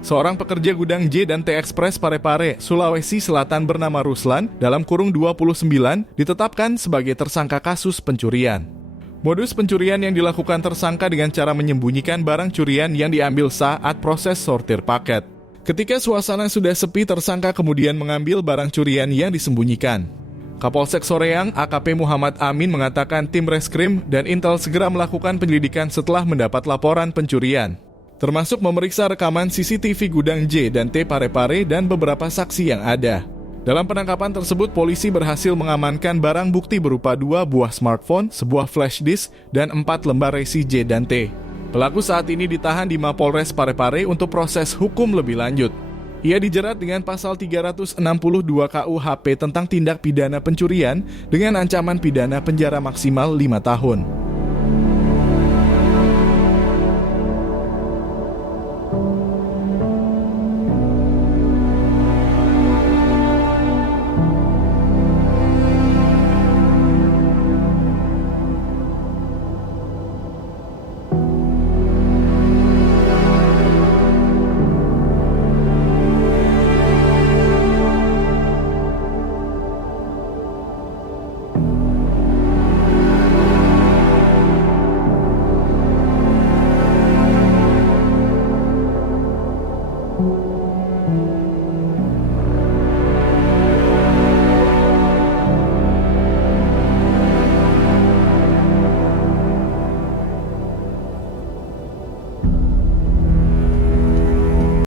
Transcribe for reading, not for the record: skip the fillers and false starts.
Seorang pekerja gudang J dan T Express Parepare, Sulawesi Selatan bernama Ruslan, dalam kurung 29, ditetapkan sebagai tersangka kasus pencurian. Modus pencurian yang dilakukan tersangka dengan cara menyembunyikan barang curian yang diambil saat proses sortir paket. Ketika suasana sudah sepi, tersangka kemudian mengambil barang curian yang disembunyikan. Kapolsek Soreang, AKP Muhammad Amin mengatakan tim Reskrim dan Intel segera melakukan penyelidikan setelah mendapat laporan pencurian, termasuk memeriksa rekaman CCTV gudang J dan T Parepare dan beberapa saksi yang ada. Dalam penangkapan tersebut, polisi berhasil mengamankan barang bukti berupa 2 buah smartphone, sebuah flash disk, dan 4 lembar resi J dan T. Pelaku saat ini ditahan di Mapolres Parepare untuk proses hukum lebih lanjut. Ia dijerat dengan pasal 362 KUHP tentang tindak pidana pencurian dengan ancaman pidana penjara maksimal 5 tahun.